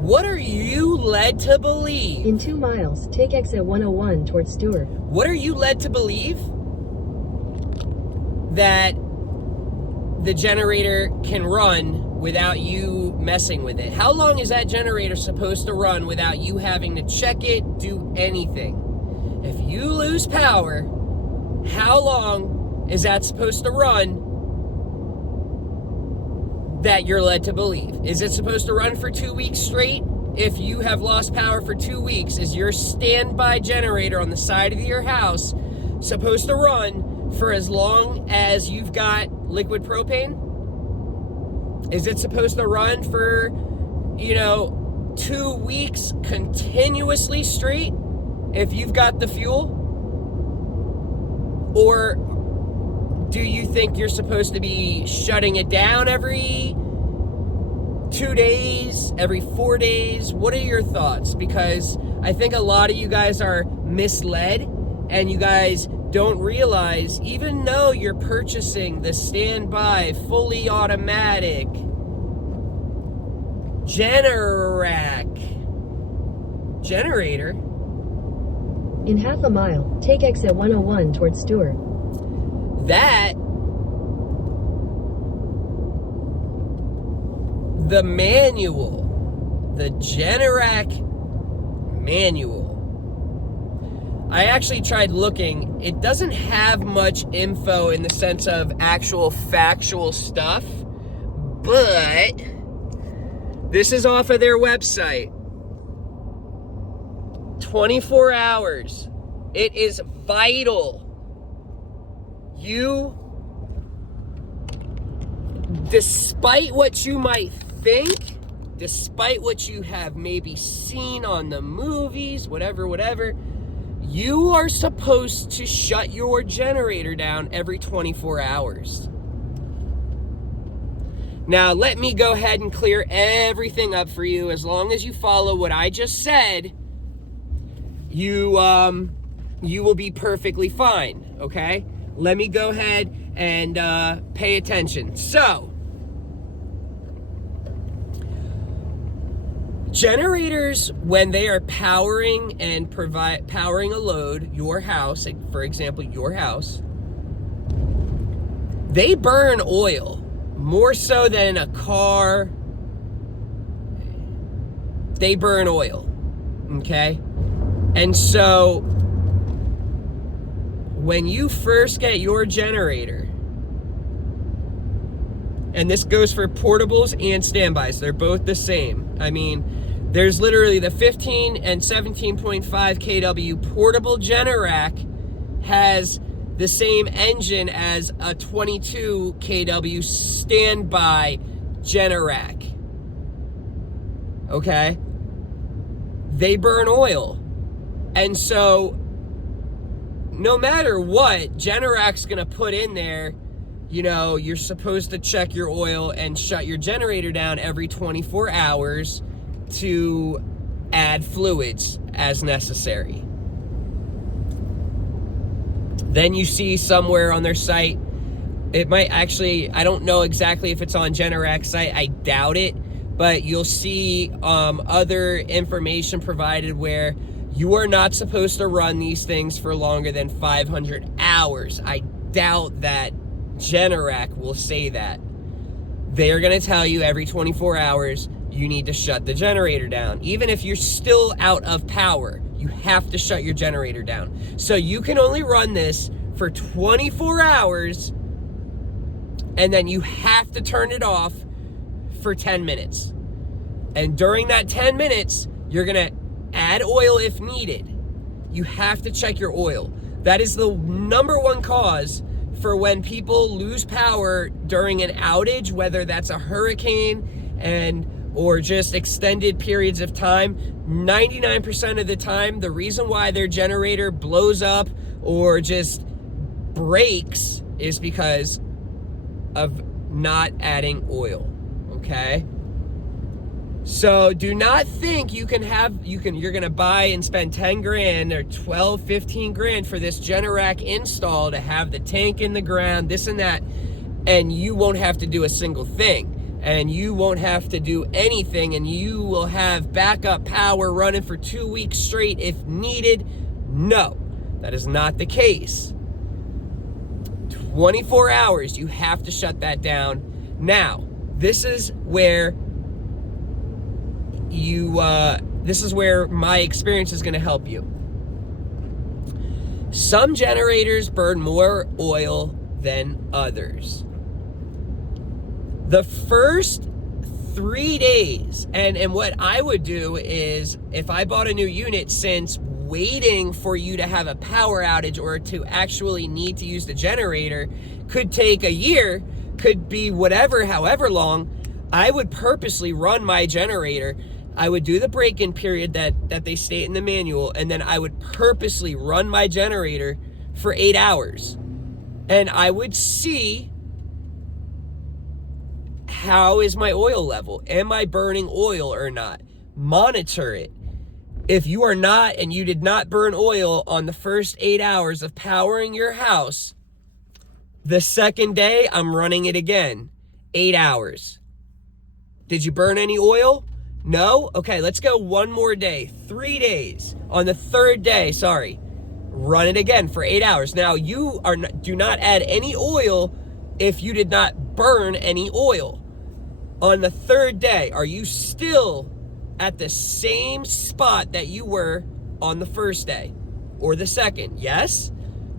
What are you led to believe? In 2 miles, take exit 101 towards Stewart. What are you led to believe? That the generator can run without you messing with it. How long is that generator supposed to run without you having to check it, do anything? If you lose power, how long is that supposed to run that you're led to believe? Is it supposed to run for 2 weeks straight? If you have lost power for 2 weeks, is your standby generator on the side of your house supposed to run for as long as you've got liquid propane? Is it supposed to run for, 2 weeks continuously straight if you've got the fuel? Or do you think you're supposed to be shutting it down every 2 days, every 4 days? What are your thoughts? Because I think a lot of you guys are misled and you guys don't realize, even though you're purchasing the standby fully automatic generator, In half a mile, take exit 101 towards Stewart. that the manual, the Generac manual, I actually tried looking. It doesn't have much info in the sense of actual factual stuff, but this is off of their website. 24 hours. It is vital. You, despite what you might think, despite what you have maybe seen on the movies, whatever, you are supposed to shut your generator down every 24 hours. Now, let me go ahead and clear everything up for you. As long as you follow what I just said, you will be perfectly fine, okay? Let me go ahead and pay attention. So, generators, when they are powering and powering a load, your house, for example, your house, they burn oil more so than a car. They burn oil, okay? And so when you first get your generator, and this goes for portables and standbys, they're both the same. I mean, there's literally the 15 and 17.5 kW portable Generac has the same engine as a 22 kW standby Generac. Okay? They burn oil. And so, no matter what, Generac's gonna put in there, you're supposed to check your oil and shut your generator down every 24 hours to add fluids as necessary. Then you see somewhere on their site, it might actually, I don't know exactly if it's on Generac's site, I doubt it, but you'll see other information provided where you are not supposed to run these things for longer than 500 hours. I doubt that Generac will say that. They are going to tell you every 24 hours you need to shut the generator down. Even if you're still out of power, you have to shut your generator down. So you can only run this for 24 hours, and then you have to turn it off for 10 minutes. And during that 10 minutes, you're going to add oil if needed. You have to check your oil. That is the number one cause for when people lose power during an outage, whether that's a hurricane or just extended periods of time. 99% of the time, the reason why their generator blows up or just breaks is because of not adding oil, okay? So do not think you're gonna buy and spend 10 grand or 12, 15 grand for this Generac install to have the tank in the ground, this and that, and you won't have to do a single thing. and you won't have to do anything, and you will have backup power running for 2 weeks straight if needed. No, that is not the case. 24 hours, you have to shut that down. Now, this is where my experience is going to help you. Some generators burn more oil than others. The first 3 days, and what I would do is, if I bought a new unit, since waiting for you to have a power outage or to actually need to use the generator could take a year, could be however long, I would purposely run my generator. I would do the break-in period that they state in the manual, and then I would purposely run my generator for 8 hours. And I would see, how is my oil level? Am I burning oil or not? Monitor it. If you are not, and you did not burn oil on the first 8 hours of powering your house, the second day, I'm running it again. 8 hours. Did you burn any oil? No? Okay, let's go one more day. 3 days. On the third day, run it again for 8 hours. Now, do not add any oil if you did not burn any oil. On the third day, are you still at the same spot that you were on the first day or the second? Yes?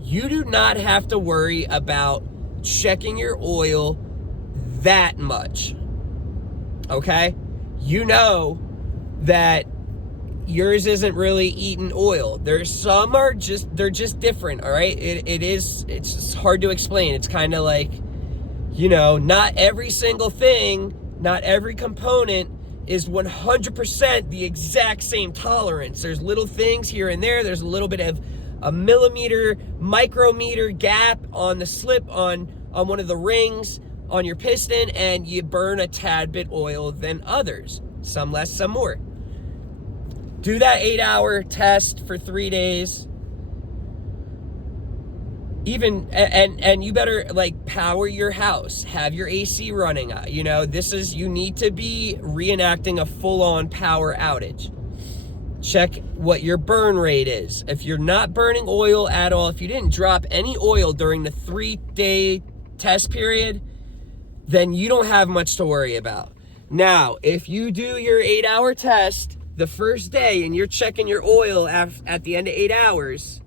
You do not have to worry about checking your oil that much. Okay? You know that yours isn't really eating oil. There's some they're just different, all right? It's just hard to explain. It's kind of like, not every single thing, not every component is 100% the exact same tolerance. There's little things here and there. There's a little bit of a millimeter, micrometer gap on the slip on one of the rings on your piston, and you burn a tad bit oil than others. Some less, some more. Do that 8-hour test for 3 days. And you better power your house, have your AC running. You need to be reenacting a full-on power outage. Check what your burn rate is. If you're not burning oil at all, if you didn't drop any oil during the 3-day test period, then you don't have much to worry about. Now, if you do your 8-hour test the first day and you're checking your oil at the end of 8 hours,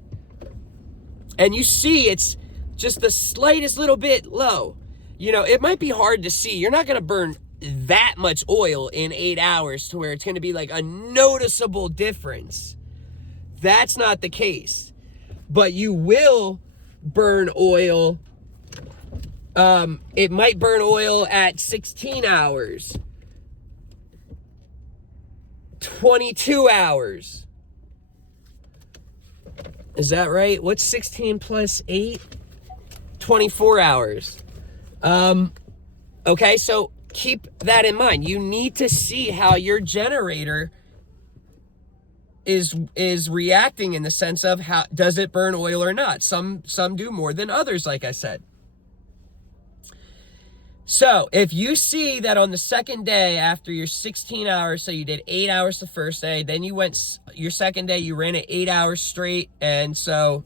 and you see it's just the slightest little bit low, it might be hard to see. You're not going to burn that much oil in 8 hours to where it's going to be a noticeable difference. That's not the case. But you will burn oil. It might burn oil at 16 hours, 22 hours. Is that right? What's 16 plus 8? 24 hours. Okay, so keep that in mind. You need to see how your generator is reacting, in the sense of, how does it burn oil or not. Some do more than others, like I said. So if you see that on the second day after your 16 hours, so you did 8 hours the first day, then you went your second day, you ran it 8 hours straight, and so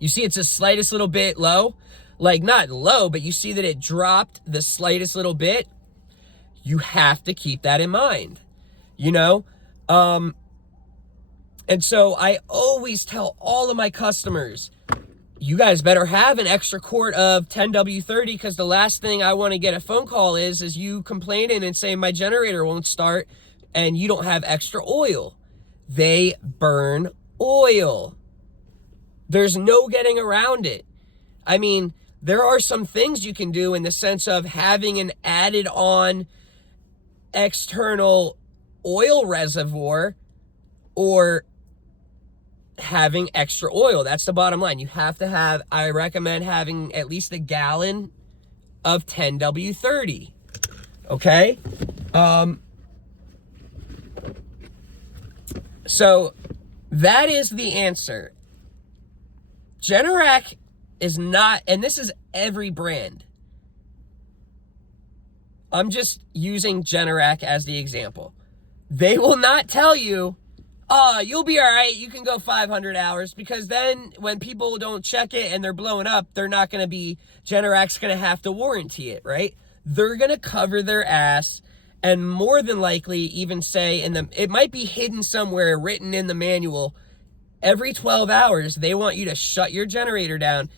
you see it's the slightest little bit low, not low, but you see that it dropped the slightest little bit, you have to keep that in mind, and so I always tell all of my customers, you guys better have an extra quart of 10W30, because the last thing I want to get a phone call is you complaining and saying my generator won't start and you don't have extra oil. They burn oil. There's no getting around it. I mean, there are some things you can do in the sense of having an added on external oil reservoir, or having extra oil. That's the bottom line. You have to have, I recommend having at least a gallon of 10W30. Okay? So that is the answer. Generac is not, and this is every brand, I'm just using Generac as the example. They will not tell you, oh, you'll be all right, you can go 500 hours, because then when people don't check it and they're blowing up, they're not going to be, Generac's going to have to warranty it, right? They're going to cover their ass and more than likely even say it might be hidden somewhere, written in the manual, every 12 hours, they want you to shut your generator down,